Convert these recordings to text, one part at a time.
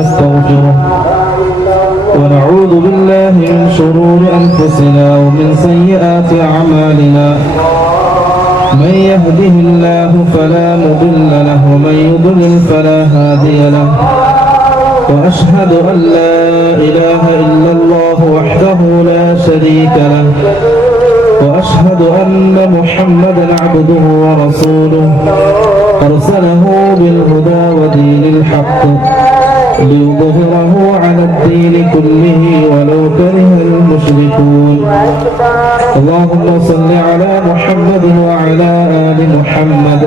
ونستغفره ونعوذ بالله من شرور أنفسنا ومن سيئات أعمالنا من يهده الله فلا مضل له ومن يضلل فلا هادي له وأشهد أن لا إله إلا الله وحده لا شريك له وأشهد أن محمدا عبده ورسوله أرسله بالهدى ودين الحق ليظهره على الدين كله ولو كره المشركون اللهم صل على محمد وعلى آل محمد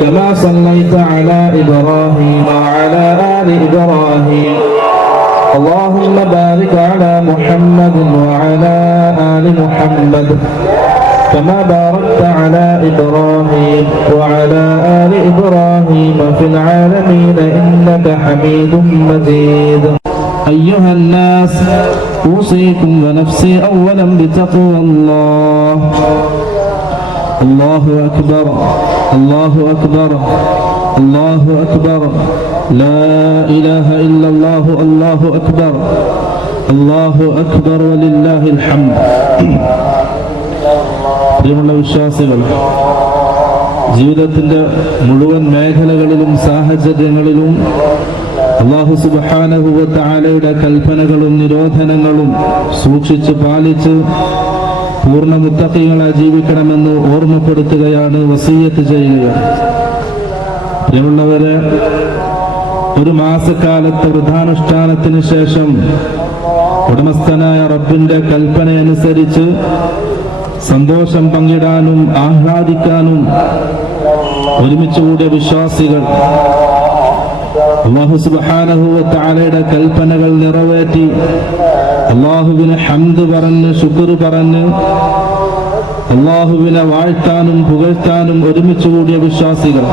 كما صليت على إبراهيم وعلى آل إبراهيم اللهم بارك على محمد وعلى آل محمد كما باركت على إبراهيم وعلى آل إبراهيم في العالمين إنك حميد مجيد أيها الناس أوصيكم ونفسي أولا بتقوى الله الله أكبر الله أكبر الله أكبر لا إله إلا الله الله أكبر الله أكبر ولله الحمد പ്രിയമുള്ള വിശ്വാസികൾ, ജീവിതത്തിന്റെ മുഴുവൻ മേഖലകളിലും സാഹചര്യങ്ങളിലും അല്ലാഹു സുബ്ഹാനഹു വ തആലയുടെ കൽപ്പനകളും നിരോധനങ്ങളും സൂക്ഷിച്ച് പാലിച്ച് പൂർണ്ണ മുത്തഖീങ്ങളായി ജീവിക്കണമെന്ന് ഓർമ്മപ്പെടുത്തുകയാണ്, വസിയ്യത്ത് ചെയ്യുകയാണ്. പ്രിയമുള്ളവരെ, ഒരു മാസക്കാലത്തെ വ്രതാനുഷ്ഠാനത്തിന് ശേഷം ഉടമസ്ഥനായ റബ്ബിന്റെ കൽപ്പനയനുസരിച്ച് സന്തോഷം പങ്കിടാനും ആഹ്ലാദിക്കാനും ഒരുമിച്ച് കൂടിയ വിശ്വാസികൾ അല്ലാഹു സുബ്ഹാനഹു വ തആലയുടെ കൽപ്പനകൾ നിറവേറ്റി അല്ലാഹുവിനെ ഹംദ് പറഞ്ഞ് ശുക്ർ പറഞ്ഞ് അല്ലാഹുവിനെ വാഴ്ത്താനും പുകഴ്ത്താനും ഒരുമിച്ച് കൂടിയ വിശ്വാസികൾ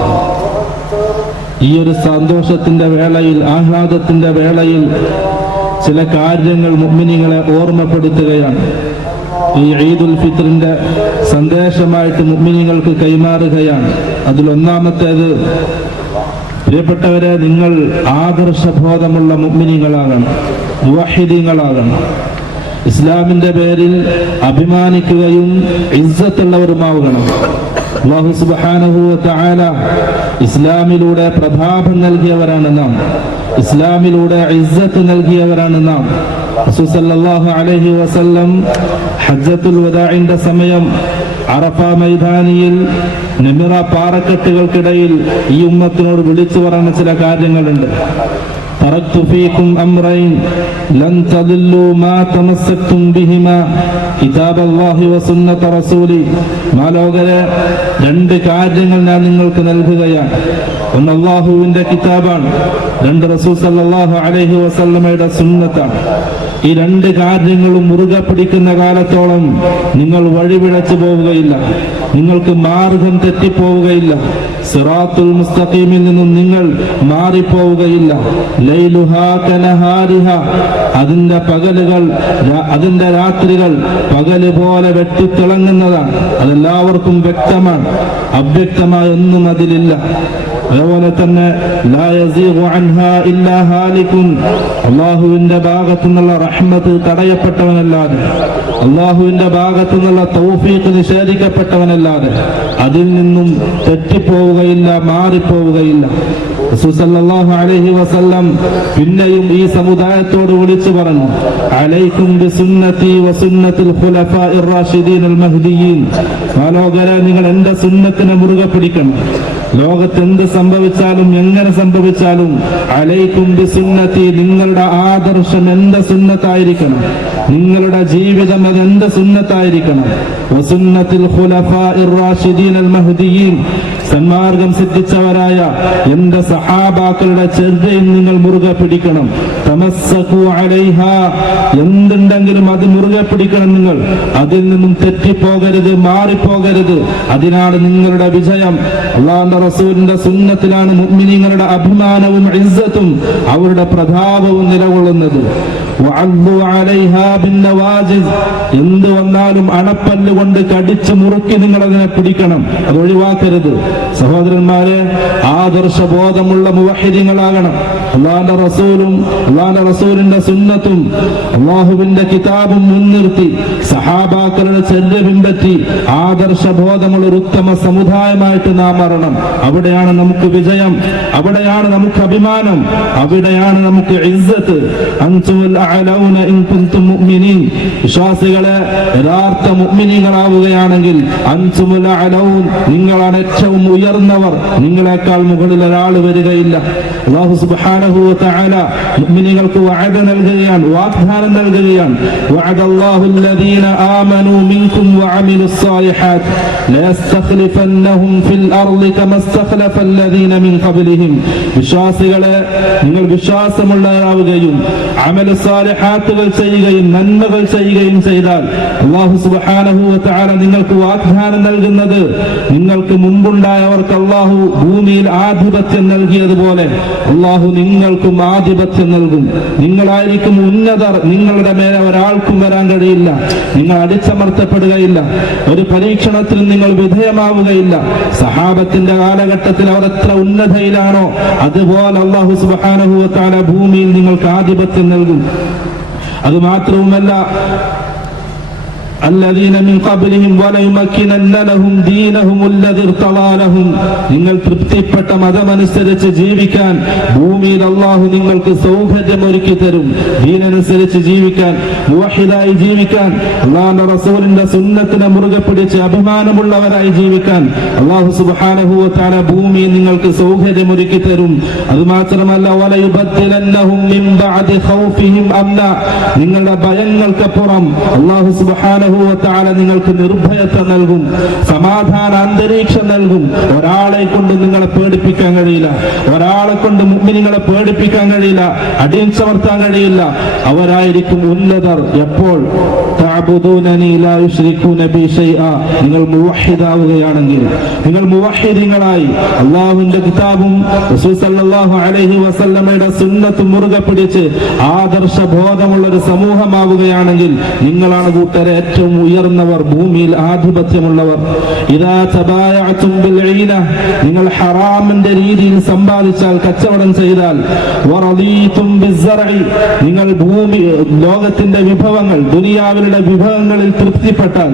ഈ ഒരു സന്തോഷത്തിന്റെ വേളയിൽ, ആഹ്ലാദത്തിന്റെ വേളയിൽ ചില കാര്യങ്ങൾ മുഅ്മിനീങ്ങളെ ഓർമ്മപ്പെടുത്തുകയാണ്. ഈ ഈദുൽ ഫിത്റിന്റെ സന്ദേശമായിട്ട് മുഅ്മിനീങ്ങൾക്ക് കൈമാറുകയാണ്. അതിലൊന്നാമത്തേത്, പ്രിയപ്പെട്ടവരെ, നിങ്ങൾ ആദർശബോധമുള്ള മുഅ്മിനീങ്ങളാകണം, മുവഹിദീങ്ങളാകണം. ഇസ്ലാമിന്റെ പേരിൽ അഭിമാനിക്കുകയും ഇസ്സത്തുള്ളവരുമാകണം. അല്ലാഹു സുബ്ഹാനഹു വ തആല ഇസ്ലാമിലൂടെ പ്രതാപം നൽകിയവരാണ് നാം, ഇസ്ലാമിലൂടെ ഇസ്സത്ത് നൽകിയവരാണ് നാം. റസൂൽ സല്ലല്ലാഹു അലൈഹി വസല്ലം ഹജ്ജത്തുൽ വദാഇന്റെ സമയം അറഫ മൈതാനിയിൽ നമിറ പാറക്കെട്ടുകൾക്കിടയിൽ ഈ ഉമ്മത്തിനോട് വിളിച്ചു പറഞ്ഞ ചില കാര്യങ്ങളുണ്ട്. തറക്തു ഫീകും അംറൈൻ ലൻ തദില്ലു മാ തമസ്സക്തും ബിഹിമാ കിതാബല്ലാഹി വസുന്നത റസൂലി. മാലോകരെ, രണ്ട് കാര്യങ്ങൾ ഞാൻ നിങ്ങൾക്ക് നൽകുകയാണ്. ഒന്ന് അല്ലാഹുവിന്റെ കിതാബാണ്, രണ്ട് റസൂൽ സല്ലല്ലാഹു അലൈഹി വസല്ലമയുടെ സുന്നത്താണ്. ഈ രണ്ട് കാര്യങ്ങളും മുറുകെ പിടിക്കുന്ന കാലത്തോളം നിങ്ങൾ വഴിപിഴച്ചു പോവുകയില്ല, നിങ്ങൾക്ക് മാർഗം തെറ്റിപ്പോവുകയില്ല, സിറാത്തുൽ മുസ്തഖീമിൽ നിന്നും നിങ്ങൾ മാറിപ്പോവുകയില്ല. ലൈലുഹാ കനഹാരിഹാ, അതിന്റെ പകലുകൾ, അതിന്റെ രാത്രികൾ പകല് പോലെ വെട്ടിത്തിളങ്ങുന്നതാണ്. അതെല്ലാവർക്കും വ്യക്തമാണ്, അവ്യക്തമായ ഒന്നും അതിലില്ല. അതുപോലെ തന്നെ ലാ യസീഗു അൻഹാ ഇല്ലാ ഹാലികുൻ, അല്ലാഹുവിന്റെ ഭാഗത്തു നിന്നുള്ള റഹ്മത്ത് തടയപ്പെട്ടവനല്ലാതെ, അല്ലാഹുവിന്റെ ഭാഗത്തു നിന്നുള്ള തൗഫീഖ് നിഷേധിക്കപ്പെട്ടവനല്ലാതെ അതിൽ നിന്നും തെറ്റിപ്പോവുകയില്ല, മാറിപ്പോവുകയില്ല. റസൂൽ സല്ലല്ലാഹു അലൈഹി വസല്ലം പിന്നെയും ഈ സമുദായത്തോട് വിളിച്ചു പറഞ്ഞു, അലൈക്കും ബിസുന്നതി വസുന്നത്തിൽ ഖുലഫാഇർ റാഷിദീൻ അൽ മഹ്ദിയീൻ. ആലോകരെ, നിങ്ങൾ എന്റെ സുന്നത്തിനെ മുറുകെ പിടിക്കണം. ലോകത്ത് എന്ത് സംഭവിച്ചാലും എങ്ങനെ സംഭവിച്ചാലും അലൈക്കും ബിസുന്നതി, നിങ്ങളുടെ ആദർശം എന്റെ സുന്നത്തായിരിക്കണം, നിങ്ങളുടെ ജീവിതം അത് എന്റെ സുന്നത്തായിരിക്കണം. വസുന്നത്തിൽ ഖുലഫാഇർ റാഷിദീൻ അൽ മഹ്ദിയീൻ, സന്മാർഗം സിദ്ധിച്ചവരായ എന്റെ സഹാബാക്കളുടെ ചര്യയും നിങ്ങൾ മുറുകെ പിടിക്കണം. തമസ്സകു അലൈഹാ, എന്തുണ്ടെങ്കിലും അത് മുറുകെ പിടിക്കണം നിങ്ങൾ, അതിൽ നിന്നും തെറ്റിപ്പോകരുത്, മാറിപ്പോകരുത്. അതിനാണ് നിങ്ങളുടെ വിജയം. അല്ലാഹുവിന്റെ റസൂലിന്റെ സുന്നത്തിലാണ് മുഅ്മിനീങ്ങളുടെ അഭിമാനവും ഇസ്സത്തും അവരുടെ പ്രതാപവും നിലകൊള്ളുന്നത്. വഅദ്ദു അലൈഹാ ബിന്നവാജിസ്, എന്ത് വന്നാലും അണപ്പല്ല് കൊണ്ട് കടിച്ചു മുറുക്കി നിങ്ങൾ അതിനെ പിടിക്കണം, അത് ഒഴിവാക്കരുത്. സഹോദരന്മാരെ, ആദർശബോധമുള്ള മുവഹിദീങ്ങളാകണം. അള്ളാഹുവിന്റെ റസൂലും അള്ളാഹുവിന്റെ റസൂലിന്റെ സുന്നത്തും അള്ളാഹുവിന്റെ കിതാബും മുൻനിർത്തി സഹാബാക്കളുടെ ചര്യ പിൻപറ്റി ആദർശബോധമുള്ള ഒരു ഉത്തമ സമുദായമായിട്ട് നാം മാറണം. അവിടെയാണ് നമുക്ക് വിജയം, അവിടെയാണ് നമുക്ക് അഭിമാനം, അവിടെയാണ് നമുക്ക് ഇസ്സത്ത്. അൻതുൽ അഅലൗന ഇൻ കുൻതും മുഅ്മിനീൻ, വിശ്വാസികളെ യഥാർത്ഥ മുഅ്മിനീങ്ങളാവുകയാണെങ്കിൽ അൻതുൽ അഅലൗൻ, നിങ്ങളാണ് ഏറ്റവും ഉയർന്നവർ, നിങ്ങളെക്കാൾ മുകളിൽ ഒരാൾ വരികയില്ല. അല്ലാഹു സുബ്ഹാനഹു വ തആല മുഅ്മിനീങ്ങൾക്ക് വഅദ നൽകുകയാണ്, വാഗ്ദാനം നൽകുകയാണ്. വഅദല്ലാഹു അല്ലദീന ആമനൂ മിൻകും വഅമിലുസ് സാലിഹാത്ത് ലയസ്തഖ്ലിഫന്നഹും ഫിൽ അർളി കമാ ഇസ്തഖ്ലഫ അല്ലദീന മിൻ ഖബ്ലിഹിം, വിശ്വാസികളെ നിങ്ങൾ വിശ്വാസമുള്ളവരാവുകയും അമലു സാലിഹാത്തുകൾ ചെയ്യുകയും നന്മകൾ ചെയ്യുകയും ചെയ്താൽ അല്ലാഹു സുബ്ഹാനഹു വ തആല നിങ്ങൾക്ക് വാഗ്ദാനം നൽകുന്നത്, നിങ്ങൾക്ക് മുമ്പുണ്ടായവർക്ക് അല്ലാഹു ഭൂമിയിൽ ആധിപത്യം നൽകിയതുപോലെ അല്ലാഹു നിങ്ങൾക്കും ആധിപത്യം നൽകും. നിങ്ങളായിരിക്കും ഉന്നതർ, നിങ്ങളുടെ മേലെ ഒരാൾക്കും വരാൻ കഴിയില്ല, നിങ്ങൾ അടിച്ചമർത്തപ്പെടുകയില്ല, ഒരു പരീക്ഷണത്തിൽ നിങ്ങൾ വിധേയമാവുകയില്ല. സഹാബത്തിന്റെ കാലഘട്ടത്തിൽ അവർ എത്ര ഉന്നതയിലാണോ അതുപോലെ അല്ലാഹു സുബ്ഹാനഹു വ തആല ഭൂമിയിൽ നിങ്ങൾക്ക് ആധിപത്യം നൽകും. അതുമാത്രവുമല്ല, الذين من قبلهم وليمكنن لهم دينهم الذي ارتضى لهم, നിങ്ങൾ തൃപ്തിപ്പെട്ട മതമനുസരിച്ച് ജീവിക്കാൻ ഭൂമിയിൽ അല്ലാഹു നിങ്ങൾക്ക് സൗകര്യമൊരുക്കി തരും. ദീനനുസരിച്ച് ജീവിക്കാൻ, മുവഹിദായി ജീവിക്കാൻ, അല്ലാഹുവിന്റെ റസൂലിന്റെ സുന്നത്തിനെ മുറുകെ പിടിച്ച് അഭിമാനമുള്ളവരായി ജീവിക്കാൻ അല്ലാഹു സുബ്ഹാനഹു വ തആല ഭൂമിയിൽ നിങ്ങൾക്ക് സൗകര്യമൊരുക്കി തരും. അതുമാത്രമല്ല, വലയുബദ്ദിലന്നഹും മിൻ ബഅദി ഖൗഫിഹിം അംന, നിങ്ങളുടെ ഭയങ്ങൾക്കപ്പുറം അല്ലാഹു സുബ്ഹാനഹു വ തആല നിങ്ങൾക്ക് നിർഭയത്വം നൽകും, സമാധാന അന്തരീക്ഷം നൽകും. ഒരാളെ കൊണ്ട് നിങ്ങളെ പേടിപ്പിക്കാൻ കഴിയില്ല, ഒരാളെ കൊണ്ട് മുഅ്മിനീങ്ങളെ പേടിപ്പിക്കാൻ കഴിയില്ല, അടിച്ചമർത്താൻ കഴിയില്ല. അവരായിരിക്കും ഉന്നതർ. എപ്പോൾ തഅബുദൂനനി ലാ യുശ്രികൂന ബി ശൈഅ, നിങ്ങൾ മുവഹിദാവുകയാണെങ്കിൽ, നിങ്ങൾ മുവഹിദീങ്ങളായി അല്ലാഹുവിന്റെ കിതാബും റസൂൽ സല്ലല്ലാഹു അലൈഹി വസല്ലമയുടെ സുന്നത്തും മുറുകെ പിടിച്ച് ആദർശ ബോധമുള്ള ഒരു സമൂഹമാവുകയാണെങ്കിൽ നിങ്ങളാണ് കൂട്ടരെ ഏറ്റവും ഉയർന്നവർ, ഭൂമിയിൽ ആധിപത്യമുള്ളവർ. ഇദാ തബായഅതും ബിൽഈന, നിങ്ങൾ ഹറാമിന്റെ രീതിയിൽ സമ്പാദിച്ചാൽ, കച്ചവടം ചെയ്താൽ, വറദീതും ബിസ്സർഇ, നിങ്ങൾ ഭൂമി ലോകത്തിന്റെ വിഭവങ്ങൾ, ദുനിയാവിലെ വിഭവങ്ങളിൽ തൃപ്തിപ്പെട്ടാൽ,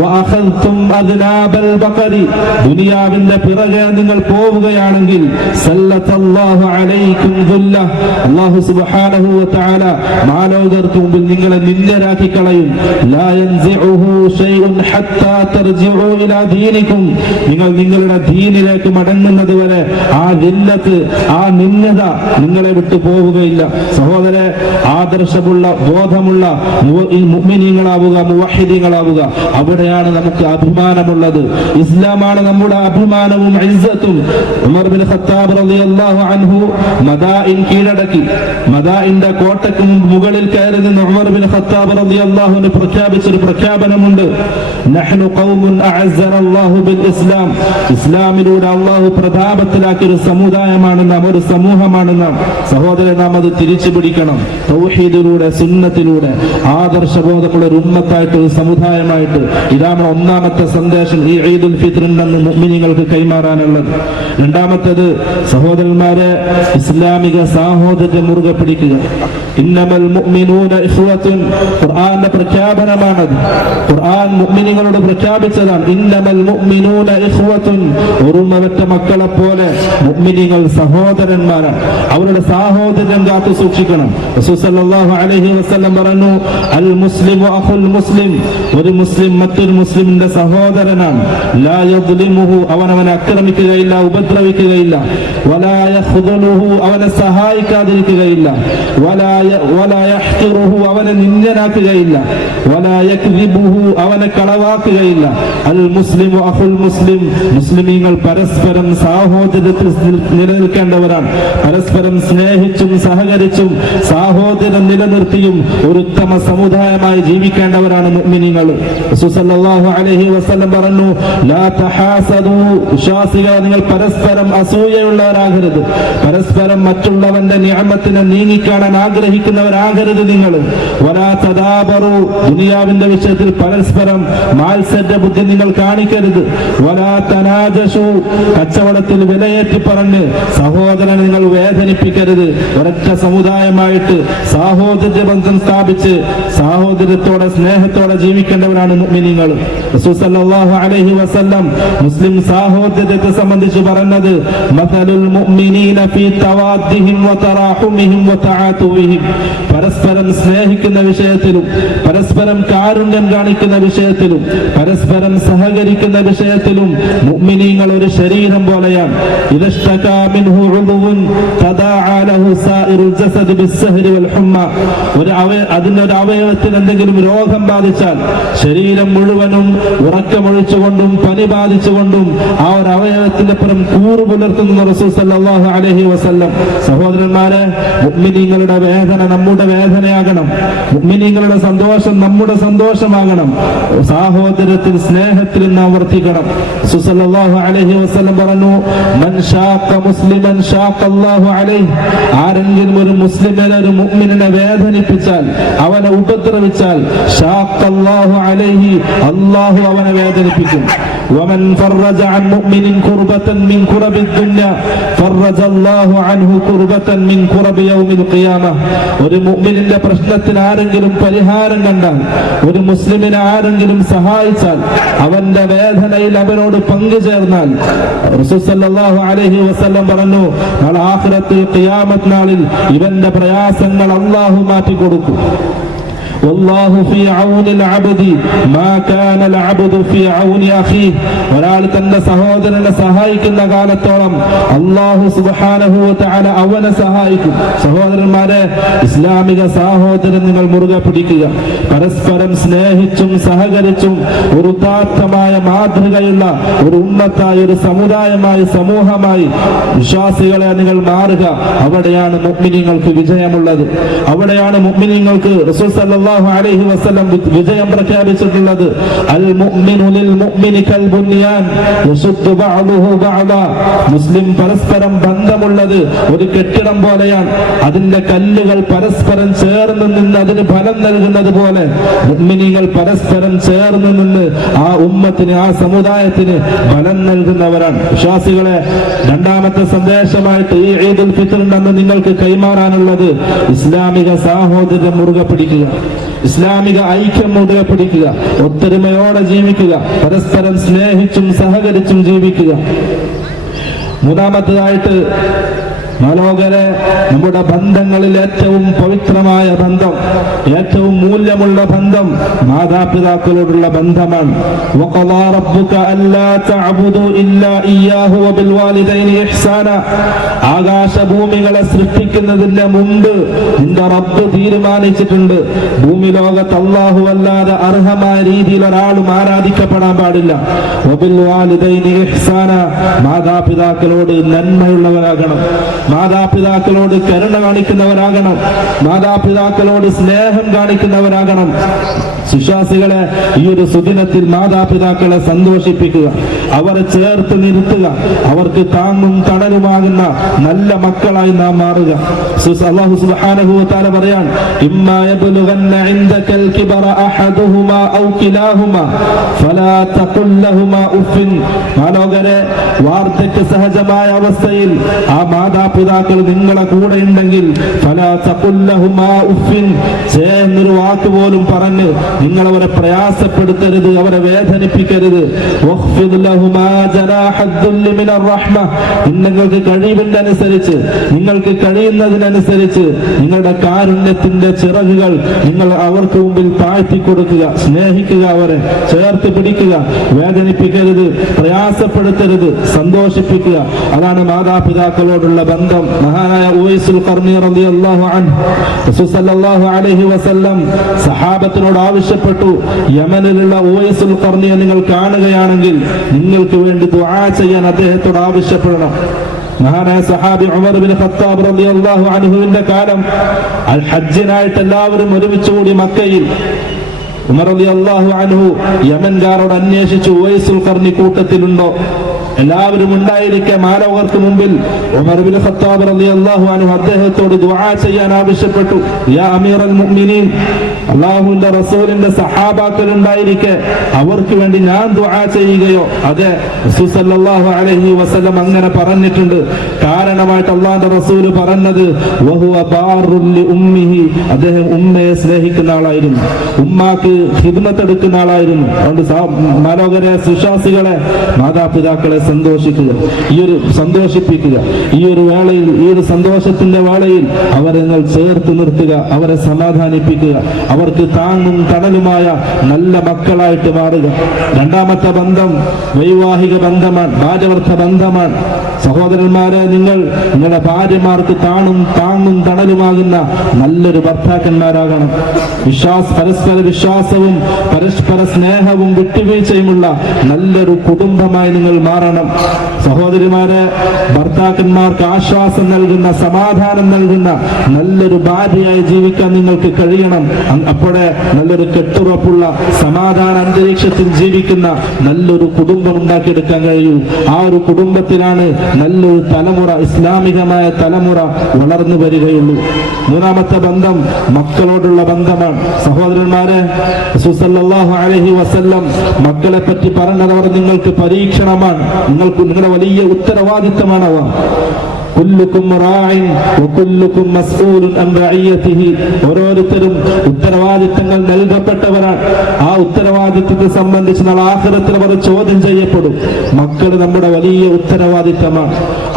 വഅഖദ്തും അദ്നാബൽ ബഖരി, ദുനിയാവിന്റെ പിറകെ നിങ്ങൾ പോവുകയാണെങ്കിൽ, സല്ലത്തല്ലാഹു അലൈക്കും ദുല്ല, അല്ലാഹു സുബ്ഹാനഹു വ തആല മാലോകർക്ക് മുമ്പിൽ നിങ്ങളെ നിന്ദരാക്കി കളയും. ലാ യൻസിഉഹു ശൈഉൻ ഹത്താ തർജിഉ ഇലാ ദീനികും, നിങ്ങൾ നിങ്ങളുടെ ദീനിലേക്ക് മടങ്ങുന്നത് വരെ ആ ദില്ലത്ത്, ആ നിന്ദത നിങ്ങളെ വിട്ടു പോവുകയില്ല. സഹോദരരെ, ആദർശമുള്ള ബോധമുള്ള മുഅ്മിനീങ്ങളാവുക, മുവഹിദീങ്ങളാവുക. അവിടെയാണ് നമുക്ക് അഭിമാനമുള്ളത്. ഇസ്ലാമാണ് നമ്മുടെ അഭിമാനവും ഇസ്സത്തും. ഉമർ ബിൻ ഖത്താബ് റളിയല്ലാഹു അൻഹു മദാഇൻ കീഴടക്കി. മദാഇന്റെ കോട്ടയ്ക്ക് മുകളിൽ കയറി നിന്ന് ഉമർ ബിൻ ഖത്താബ് റളിയല്ലാഹു അൻഹു പ്രഖ്യാപിച്ചൊരു പ്രഖ്യാപനമുണ്ട്. നഹ്നു ഖൗമുൻ അഅസ്സനല്ലാഹു ബിൽ ഇസ്ലാം, ഇസ്ലാമിലൂടെ അല്ലാഹു പ്രതാപത്തിലാക്കിയ ഒരു സമുദായമാണ് നാം, ഒരു സമൂഹമാണ് നാം. സഹോദരൻ, നാം അത് തിരിച്ചു പിടിക്കണം. തൗഹീദിലൂടെ, സുന്നത്തിലൂടെ ആദർശബോധമുള്ള ഒരു ഉമ്മത്തായിട്ട്, ഒരു സമുദായമായിട്ട്. ഇതാണ് ഒന്നാമത്തെ സന്ദേശം ഈ ഈദുൽ ഫിത്റിന്റെ മുഅ്മിനീങ്ങൾക്ക് കൈമാറാനുള്ളത്. രണ്ടാമത്തേത്, സഹോദരന്മാരെ, ഇസ്ലാമിക സാഹോദര്യം മുറുകെ പിടിക്കുക. ഇന്നമൽ മുഅ്മിനൂന ഇഖ്വത്തുൻ, ഖുർആന്റെ പ്രഖ്യാപനമാണത്. ഖുർആൻ മുഅ്മിനീങ്ങളോട് പ്രഖ്യാപിച്ചതാണ്. ഇന്നമൽ മുഅ്മിനൂന ഇഖ്വത്തുൻ, ഒരുമവറ്റ മക്കളെ പോലെ മുഅ്മിനീങ്ങൾ സഹോദരന്മാരാണ്. അവരുടെ സാഹോദര്യം കാത്തു സൂക്ഷിക്കണം. റസൂൽ സല്ലല്ലാഹു അലൈഹി വസല്ലം പറഞ്ഞു, അൽ മുസ്ലിമു അഖുൽ മുസ്ലിം, ഒരു മുസ്ലിം മറ്റൊരു മുസ്ലിമിന്റെ സഹോദരനാണ്. ലാ യദ്ലിമുഹു, അവനെ ആക്രമിക്കുകയില്ല, ഉപദ്രവിക്കുകയില്ല. വലാ യഖ്ദുലുഹു, അവനെ സഹായിക്കാതിരിക്കുകയില്ല. വലാ യഹ്തിറുഹു, അവനെ നിന്ദനാക്കുകയില്ല. വലാ യക്ദിബുഹു, അവനെ കളവാക്കുകയില്ല. അൽ മുസ്ലിമു അഖുൽ മുസ്ലിം, മുസ്ലിമീങ്ങൾ പരസ്പരം സാഹോദര്യത്തിൽ നിലനിൽക്കേണ്ടവരാണ്. പരസ്പരം സ്നേഹിച്ചും സഹകരിച്ചും സാഹോദര്യം നിലനിർത്തിയും ഒരു ഉത്തമ സമുദായമായി ജീവിക്കേണ്ടവരാണ് മുഅ്മിനീങ്ങൾ. റസൂൽ സല്ലല്ലാഹു അലൈഹി വസല്ലം പറഞ്ഞു, ലാ തഹാസദു, വിശ്വാസികളെ നിങ്ങൾ പരസ്പരം അസൂയയുള്ളവരാകരുത്. പരസ്പരം മറ്റുള്ളവന്റെ നിഅമത്തിനെ നീങ്ങിക്കാണാൻ ആഗ്രഹിക്കുക സ്നേഹിക്കുന്നവരാകരുത് നിങ്ങൾ. വലാ തദാബറു, ദുനിയാവിന്റെ വിഷയത്തിൽ പരസ്പരം മാത്സര്യ ബുദ്ധി നിങ്ങൾ കാണിക്കരുത്. വലാ തനാജശു, കച്ചവടത്തിൽ വിലയേറ്റി പറഞ്ഞ് സഹോദരനെ നിങ്ങൾ വേദനിപ്പിക്കരുത്. ഒരൊറ്റ സമുദായമായിട്ട് സാഹോദര്യ ബന്ധം സ്ഥാപിച്ച് സാഹോദര്യത്തോടെ സ്നേഹത്തോടെ ജീവിക്കേണ്ടവരാണ് മുഅ്മിനീങ്ങൾ. റസൂൽ സല്ലല്ലാഹു അലൈഹി വസല്ലം മുസ്ലിം സാഹോദര്യത്തെ സംബന്ധിച്ച് പറഞ്ഞത് മസലുൽ മുഅ്മിനീന ഫീ തവാദ്ദിഹിം വതറാഹുമിഹിം വതആതുവിഹിം, പരസ്പരം സ്നേഹിക്കുന്ന വിഷയത്തിലും പരസ്പരം കാരുണ്യം കാണിക്കുന്ന വിഷയത്തിലും പരസ്പരം സഹകരിക്കുന്ന വിഷയത്തിലും മുഅ്മിനീങ്ങൾ ഒരു ശരീരം പോലെയാണ്. ഇദഷ്തകാ മിൻഹു ഉദുവുൻ തദാഅ ലഹു സായിറുൽ ജസദ് ബിസ്സഹരി വൽ ഹുമ്മ, അതിനൊരു അവയവത്തിന് എന്തെങ്കിലും രോഗം ബാധിച്ചാൽ ശരീരം മുഴുവനും ഉറക്കമൊഴിച്ചുകൊണ്ടും പനി ബാധിച്ചുകൊണ്ടും ആ ഒരു അവയവത്തിന്റെ പുറം കൂറു പുലർത്തുന്ന റസൂൽ സല്ലല്ലാഹു അലൈഹി വസല്ലം. സഹോദരന്മാരെ, മുഅ്മിനീങ്ങളുടെ വേദന നമ്മുടെ വേദനയാകണം, മുഅ്മിനീങ്ങളുടെ സന്തോഷം നമ്മുടെ സന്തോഷമാകണം. സാഹോദര്യത്തിൽ സ്നേഹത്തിൽ നാം വർത്തിക്കണം. റസൂൽ സല്ലല്ലാഹു അലൈഹി വസല്ലം പറഞ്ഞു, മൻ ഷാഖ മുസ്ലിമൻ ഷാഖ അല്ലാഹു അലൈഹി, ആരെങ്കിലും ഒരു മുസ്ലിമിനെ ഒരു മുഅ്മിനിനെ വേദനിപ്പിച്ചാൽ, അവനെ ഉപദ്രവിച്ചാൽ, ഷാഖ അല്ലാഹു അലൈഹി, അല്ലാഹു അവനെ വേദനിപ്പിക്കും. വമൻ ഫറജ അൻ മുഅ്മിനിൻ കുർബതൻ മിൻ കുറബിദ് ദുനിയ ഫറജ അല്ലാഹു അൻഹു കുർബതൻ മിൻ കുറബി യൗമിൽ ഖിയാമ. ഒരു മുഅ്മിനിന്റെ പ്രശ്നത്തിന് ആരെങ്കിലും പരിഹാരം കണ്ടാൽ, ഒരു മുസ്ലിമിനെ ആരെങ്കിലും സഹായിച്ചാൽ, അവന്റെ വേദനയിൽ അവനോട് പങ്കുചേർന്നാൽ, റസൂൽ സല്ലല്ലാഹു അലൈഹി വസല്ലം പറഞ്ഞു, നാളെ ആഖിറത്തിൽ ഖിയാമത്ത് നാളിൽ ഇവന്റെ പ്രയാസങ്ങൾ അല്ലാഹു മാറ്റി കൊടുക്കും. വല്ലാഹു ഫീ ഔനിൽ അബ്ദി മാ കാനൽ അബ്ദു ഫീ ഔനി അഖീഹി, ഒരാൾ തന്റെ സഹോദരനെ സഹായിക്കുന്ന കാലത്തോളം അല്ലാഹു സുബ്ഹാനഹു വ തആല അവനെ സഹായിക്കും. സഹോദരന്മാരെ, ഇസ്ലാമിക സാഹോദര്യം നിങ്ങൾ മുറുകെ പിടിക്കുക. പരസ്പരം സ്നേഹിച്ചും സഹകരിച്ചും ഒരു ഉദാത്തമായ മാതൃകയുള്ള ഒരു ഉമ്മത്തായി, ഒരു സമുദായമായി, സമൂഹമായി വിശ്വാസികളെ നിങ്ങൾ മാറുക. അവിടെയാണ് മുഅ്മിനീങ്ങൾക്ക് വിജയമുള്ളത്. അവിടെയാണ് മുഅ്മിനീങ്ങൾക്ക് റസൂൽ സല്ലല്ലാഹു അലൈഹി വസല്ലം വിജയം പ്രഖ്യാപിച്ചിട്ടുള്ളത്. അൽ മുഅ്മിനു ലിൽ മുഅ്മിനി കൽ ബുനിയാൻ യശുദ്ദു ബഅദുഹു ബഅദ. മുസ്ലിം പരസ്പരം ബന്ധമുള്ളത് ഒരു കെട്ടിടം പോലെയാണ്. അതിന്റെ കല്ലുകൾ പരസ്പരം ചേർന്ന് നിന്ന് അതിന് ഫലം നൽകുന്നത് പോലെ മുഅ്മിനീങ്ങൾ പരസ്പരം ചേർന്ന് നിന്ന് ആ ഉമ്മത്തിന്, ആ സമുദായത്തിന് ഫലം നൽകുന്നവരാണ്. വിശ്വാസികളെ, രണ്ടാമത്തെ സന്ദേശമായിട്ട് ഈ ഈദുൽ ഫിത്റിന്റെ അന്ന് നിങ്ങൾക്ക് കൈമാറാനുള്ളത് ഇസ്ലാമിക സാഹോദര്യം മുറുകെ പിടിക്കുക, ഇസ്ലാമിക ഐക്യം മുറുകെ പിടിക്കുക, ഒത്തൊരുമയോടെ ജീവിക്കുക, പരസ്പരം സ്നേഹിച്ചും സഹകരിച്ചും ജീവിക്കുക. മൂന്നാമത്തേതായിട്ട് മനോഹരെ, നമ്മുടെ ബന്ധങ്ങളിൽ ഏറ്റവും പവിത്രമായ ബന്ധം, ഏറ്റവും മൂല്യമുള്ള ബന്ധം മാതാപിതാക്കളോടുള്ള ബന്ധമാണ്. വഖദാ റബ്ബുക അല്ലാ തഅബുദു ഇല്ലാ ഇയ്യാഹു വബിൽ വാലിദൈനി ഇഹ്സാന. ആകാശഭൂമികളെ സൃഷ്ടിക്കുന്നതിന് മുമ്പ് നിന്റെ റബ്ബ് തീരുമാനിച്ചിട്ടുണ്ട്, ഭൂമി ലോകത്ത് അല്ലാഹു അല്ലാതെ അർഹമായ രീതിയിൽ ഒരാളും ആരാധിക്കപ്പെടാൻ പാടില്ല. വബിൽ വാലിദൈനി ഇഹ്സാന, മാതാപിതാക്കളോട് നന്മയുള്ളവരാകണം, മാതാപിതാക്കളോട് കരുണ കാണിക്കുന്നവരാകണം, മാതാപിതാക്കളോട് സ്നേഹം കാണിക്കുന്നവരാകണം. വിശ്വാസികളെ, ഈ ഒരു സുദിനത്തിൽ മാതാപിതാക്കളെ സന്തോഷിപ്പിക്കുക, അവരെ ചേർത്ത് നിർത്തുക, അവർക്ക് താങ്ങും തണലുമാകുന്ന നല്ല മക്കളായി നാം മാറുക. അല്ലാഹു സുബ്ഹാനഹു വ തആല പറയാൻ, ഇമ്മാ യബ്ലുഗന്ന ഇൻദകൽ കിബറ അഹദുഹുമാ ഔ കിലാഹുമാ ഫലാ തഖുൽ ലഹുമാ ഉഫിൻ. മാലോകരെ, വാർദ്ധക്യ സഹജമായ അവസ്ഥയിൽ ആ മാതാപിതാക്കൾ നിങ്ങളെ കൂടെ ഉണ്ടെങ്കിൽ ഫലാ തഖുൽ ലഹുമാ ഉഫിൻ, എന്നൊരു വാക്ക് പോലും പറഞ്ഞ് നിങ്ങൾ അവരെ പ്രയാസപ്പെടുത്തരുത്, അവരെ വേദനിപ്പിക്കരുത്. നിങ്ങൾക്ക് കഴിവിന്റെ അനുസരിച്ച്, നിങ്ങൾക്ക് കഴിയുന്നതിനനുസരിച്ച് നിങ്ങളുടെ കാരുണ്യത്തിന്റെ ചിറകുകൾ നിങ്ങൾ അവർക്ക് മുമ്പിൽ താഴ്ത്തി കൊടുക്കുക, സ്നേഹിക്കുക, അവരെ ചേർത്ത് പിടിക്കുക, വേദനിപ്പിക്കരുത്, പ്രയാസപ്പെടുത്തരുത്, സന്തോഷിപ്പിക്കുക. അതാണ് മാതാപിതാക്കളോടുള്ള ബന്ധം. മഹാനായ ഉവൈസുൽ ഖർനി റളിയല്ലാഹു അൻഹു റസൂൽ സല്ലല്ലാഹു അലൈഹി വസല്ലം സഹാബത്തിനോട് ആവശ്യപ്പെട്ടു, യമനിലുള്ള ഉവൈസുൽ ഖർനിയെ നിങ്ങൾ കാണുകയാണെങ്കിൽ നിങ്ങൾക്ക് വേണ്ടി ദുആ ചെയ്യാൻ അദ്ദേഹത്തോട് ആവശ്യപ്പെടണം. മഹാനായ സഹാബി ഉമർ ബിൻ ഖത്താബ് റളിയല്ലാഹു അൻഹുവിന്റെ കാലം അൽ ഹജ്ജിനായിട്ട് എല്ലാവരും ഒരുമിച്ച് കൂടി മക്കയിൽ. ഉമർ റളിയല്ലാഹു അൻഹു യമൻകാരോട് അന്വേഷിച്ചു, ഉവൈസുൽ ഖർനി കൂട്ടത്തിലുണ്ടോ? എല്ലാവരും ഉണ്ടായിരിക്കെ മാലോകർക്ക് മുമ്പിൽ ഉമർ ഇബ്നു ഖത്താബ് റളിയല്ലാഹു അൻഹു അദ്ദേഹത്തോട് ദുആ ചെയ്യാൻ ആവശ്യപ്പെട്ടു. യാ അമീറൽ മുഅ്മിനീൻ, അല്ലാഹുവിന്റെ റസൂലിന്റെ സഹാബാക്കൾ ഉണ്ടായിരിക്കെ അവർക്ക് വേണ്ടി ഞാൻ ദുആ ചെയ്യുകയോ? അതെ, റസൂൽ സല്ലല്ലാഹു അലൈഹി വസല്ലം അങ്ങനെ പറഞ്ഞിട്ടുണ്ട്. കാരണമായിട്ട് അല്ലാഹുവിന്റെ റസൂൽ പറഞ്ഞത് വഹുവ ബാറുൽ ലി ഉമ്മിഹി, അദ്ദേഹം ഉമ്മയെ സ്നേഹിക്കുന്ന ആളായിരുന്നു, ഉമ്മാക്ക് ഖിദ്മത്ത് എടുക്കുന്ന ആളായിരുന്നു. അതുകൊണ്ട് മാലോകരെ, വിശ്വാസികളെ, മാതാപിതാക്കളെ സന്തോഷിപ്പിക്കുക. ഈ ഒരു വേളയിൽ, ഈ ഒരു സന്തോഷത്തിന്റെ വേളയിൽ അവരെ നിങ്ങൾ ചേർത്ത് നിർത്തുക, അവരെ സമാധാനിപ്പിക്കുക, അവർക്ക് താങ്ങും തണലുമായ നല്ല മക്കളായിട്ട് മാറുക. രണ്ടാമത്തെ ബന്ധം വൈവാഹിക ബന്ധമാണ്, ഭാര്യവർത്ത ബന്ധമാണ്. സഹോദരന്മാരെ, നിങ്ങളുടെ ഭാര്യമാർക്ക് താങ്ങും തണലുമാകുന്ന നല്ലൊരു ഭർത്താക്കന്മാരാകണം. പരസ്പര വിശ്വാസവും പരസ്പര സ്നേഹവും വിട്ടുവീഴ്ചയുമുള്ള നല്ലൊരു കുടുംബമായി നിങ്ങൾ മാറണം. സഹോദരിമാരെ, ഭർത്താക്കന്മാർക്ക് ആശ്വാസം നൽകുന്ന, സമാധാനം നൽകുന്ന നല്ലൊരു ഭാര്യയായി ജീവിക്കാൻ നിങ്ങൾക്ക് കഴിയണം. അപ്പോഴേ നല്ലൊരു കെട്ടുറപ്പുള്ള സമാധാന അന്തരീക്ഷത്തിൽ ജീവിക്കുന്ന നല്ലൊരു കുടുംബം ഉണ്ടാക്കിയെടുക്കാൻ കഴിയൂ. ആ ഒരു കുടുംബത്തിലാണ് നല്ലൊരു തലമുറ, ഇസ്ലാമികമായ തലമുറ വളർന്നു വരികയുള്ളൂ. മൂന്നാമത്തെ ബന്ധം മക്കളോടുള്ള ബന്ധമാണ്. സഹോദരന്മാരെ, റസൂൽ സല്ലല്ലാഹു അലൈഹി വസല്ലം മക്കളെ പറ്റി പറഞ്ഞത് അവർ നിങ്ങൾക്ക് പരീക്ഷണമാണ്, നിങ്ങളുടെ വലിയ ഉത്തരവാദിത്തമാണ് അവ. കുല്ലുക്കും റാഇൻ വകുല്ലുക്കും മസ്ഊലുൻ അൻ റഇയതിഹി, ഓരോരുത്തരും ഉത്തരവാദിത്തങ്ങൾ നൽകപ്പെട്ടവരാണ്. ആ ഉത്തരവാദിത്തത്തെ സംബന്ധിച്ച് നാളെ ആഖിറത്തിൽ അവർ ചോദ്യം ചെയ്യപ്പെടും. മക്കൾ നമ്മുടെ വലിയ ഉത്തരവാദിത്തമാണ്.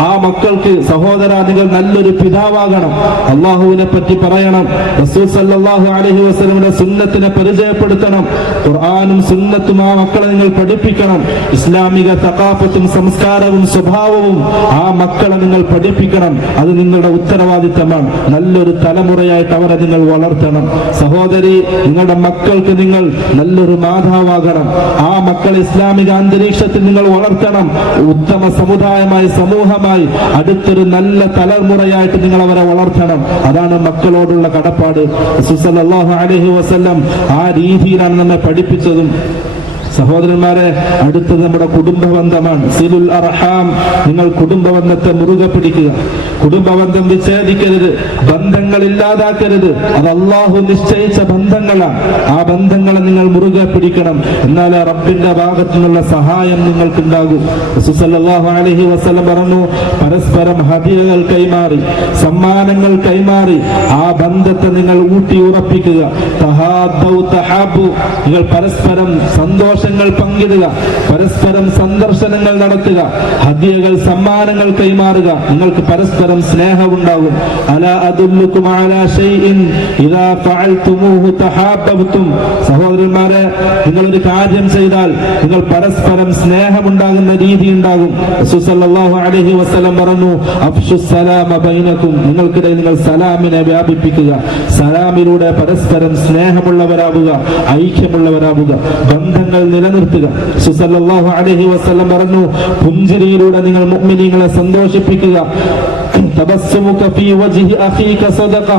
ആ മക്കൾക്ക് സഹോദര, നിങ്ങൾ നല്ലൊരു പിതാവാകണം. അള്ളാഹുവിനെ പറ്റി പറയണം, റസൂൽ സല്ലല്ലാഹു അലൈഹി വസല്ലമയുടെ സുന്നത്തിനെ പരിചയപ്പെടുത്തണം. ഖുർആനും സുന്നത്തും ആ മക്കളെ നിങ്ങൾ പഠിപ്പിക്കണം. ഇസ്ലാമിക തഖാഫത്തും സംസ്കാരവും സ്വഭാവവും ആ മക്കളെ നിങ്ങൾ പഠിപ്പിക്കണം. അത് നിങ്ങളുടെ ഉത്തരവാദിത്തമാണ്. നല്ലൊരു തലമുറയായിട്ട് അവരെ നിങ്ങൾ വളർത്തണം. സഹോദരി, നിങ്ങളുടെ മക്കൾക്ക് നിങ്ങൾ നല്ലൊരു മാതാവാകണം. ആ മക്കൾ ഇസ്ലാമിക അന്തരീക്ഷത്തിൽ നിങ്ങൾ വളർത്തണം. ഉത്തമ സമുദായമായി, സമൂഹമായി, അടുത്തൊരു നല്ല തലമുറയായിട്ട് നിങ്ങൾ അവരെ വളർത്തണം. അതാണ് മക്കളോടുള്ള കടപ്പാട്. റസൂൽ സല്ലല്ലാഹു അലൈഹി വസല്ലം ആ രീതിയിലാണ് നമ്മെ പഠിപ്പിച്ചതും. സഹോദരന്മാരെ, അടുത്തത് നമ്മുടെ കുടുംബ ബന്ധമാണ്. സിലുൽ അർഹാം, നിങ്ങൾ കുടുംബ ബന്ധത്തെ മുറുകെ പിടിക്കുക. കുടുംബ ബന്ധം വിച്ഛേദിക്കരുത്, ബന്ധങ്ങൾ ഇല്ലാതാക്കരുത്. അത് അള്ളാഹു നിശ്ചയിച്ച ബന്ധങ്ങളാണ്. ആ ബന്ധങ്ങളെ നിങ്ങൾ മുറുകെ പിടിക്കണം. എന്നാലേ റബ്ബിന്റെ ഭാഗത്തു നിന്നുള്ള സഹായം നിങ്ങൾക്കുണ്ടാകും. റസൂൽ സല്ലല്ലാഹു അലൈഹി വസല്ലം പറഞ്ഞു, പരസ്പരം ഹദിയകൾ കൈമാറി, സമ്മാനങ്ങൾ കൈമാറി ആ ബന്ധത്തെ നിങ്ങൾ ഊട്ടി ഉറപ്പിക്കുക. തഹാദൗ തഹാബു, നിങ്ങൾ പരസ്പരം സന്തോഷങ്ങൾ പങ്കിടുക, പരസ്പരം സന്ദർശനങ്ങൾ നടത്തുക, ഹദിയകൾ, സമ്മാനങ്ങൾ കൈമാറുക. നിങ്ങൾക്ക് പരസ്പരം സ്നേഹമുണ്ടാകും. അലാ അദുല്ലുകും അലാ ശൈഇൻ ഇദാ ഫഅൽതുമൂഹു തഹാബ്ബതും. സഹോദരന്മാരെ, നിങ്ങളൊരു കാര്യം ചെയ്താൽ നിങ്ങൾ പരസ്പരം സ്നേഹമുണ്ടാകുന്ന രീതി ഉണ്ടാകും. റസൂൽ സല്ലല്ലാഹു അലൈഹി വസല്ലം പറഞ്ഞു, അഫ്ശുസ് സലാമ ബൈനകും, നിങ്ങൾക്കിടയിൽ നിങ്ങൾ സലാമിനെ വ്യാപിപ്പിക്കുക. സലാമിലൂടെ പരസ്പരം സ്നേഹമുള്ളവരാവുക, ഐക്യമുള്ളവരാവുക, ബന്ധങ്ങൾ നിലനിർത്തുക. റസൂൽ സല്ലല്ലാഹു അലൈഹി വസല്ലം പറഞ്ഞു, പുഞ്ചിരിയിലൂടെ നിങ്ങൾ മുഅ്മിനീങ്ങളെ സന്തോഷിപ്പിക്കുക. തബസ്സുമുക ഫീ വജ്ഹി അഖീക സദഖ,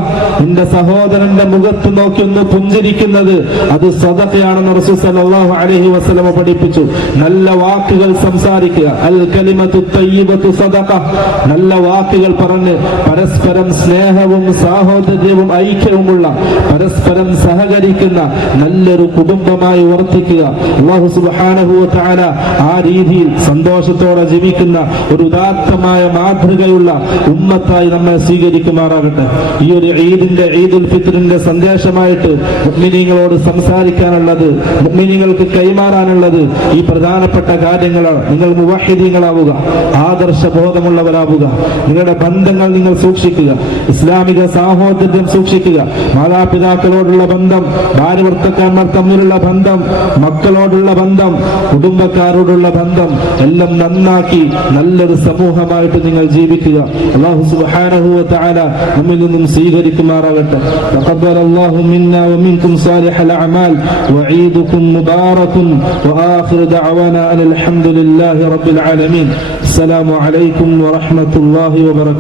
നിന്റെ സഹോദരന്റെ മുഖത്ത് നോക്കി ഒന്ന് പുഞ്ചിരിക്കുന്നത് അത് സദഖയാണെന്ന് റസൂൽ സല്ലല്ലാഹു അലൈഹി വസല്ലം പഠിപ്പിച്ചു. നല്ല വാക്കുകൾ സംസാരിക്കുക. അൽ കലിമത്തു തയ്യിബത്തു സദഖ, നല്ല വാക്കുകൾ പറഞ്ഞ് പരസ്പരം സ്നേഹവും സാഹോദര്യവും ഐക്യവുമുള്ള, പരസ്പരം സഹകരിക്കുന്ന നല്ലൊരു കുടുംബമായി വർത്തിക്കുക. അല്ലാഹു സുബ്ഹാനഹു വ തആല ആ രീതിയിൽ സന്തോഷത്തോടെ ജീവിക്കുന്ന ഒരു ഉദാത്തമായ മാതൃകയുള്ള ഉമ്മത്തായി നമ്മെ സ്വീകരിക്കുമാറാകട്ടെ. ഈ ഒരു ഈദുൽ ഫിത്റിന്റെ സന്ദേശമായിട്ട് മുഅ്മിനീങ്ങളോട് സംസാരിക്കാനുള്ളത്, മുഅ്മിനീങ്ങൾക്ക് കൈമാറാനുള്ളത് ഈ പ്രധാനപ്പെട്ട കാര്യങ്ങളാണ്. നിങ്ങൾ മുവഹ്ഹിദീങ്ങളാവുക, ആദർശബോധമുള്ളവരാവുക, നിങ്ങളുടെ ബന്ധങ്ങൾ നിങ്ങൾ സൂക്ഷിക്കുക, ഇസ്ലാമിക സാഹോദര്യം സൂക്ഷിക്കുക. മാതാപിതാക്കളോടുള്ള ബന്ധം, ഭാര്യഭർത്താക്കന്മാർ തമ്മിലുള്ള ബന്ധം, മക്കളോടുള്ള ബന്ധം, കുടുംബക്കാരോടുള്ള ബന്ധം എല്ലാം നന്നാക്കി നല്ലൊരു സമൂഹമായിട്ട് നിങ്ങൾ ജീവിക്കുക. അല്ലാഹു സുബ്ഹാനഹു വ തആല നമ്മിൽ നിന്നും സ്വീകരിക്കുമാറാകട്ടെ. തഖബ്ബലല്ലാഹു മിന്നാ വമിൻകും സാലിഹൽ അഅമാൽ വഈദുകും മുബാറകുൻ വആഖിറു ദഅവാനാ അൽഹംദുലില്ലാഹി റബ്ബിൽ ആലമീൻ. അസ്സലാമു അലൈക്കും വറഹ്മത്തുള്ളാഹി വബറകാതുഹു.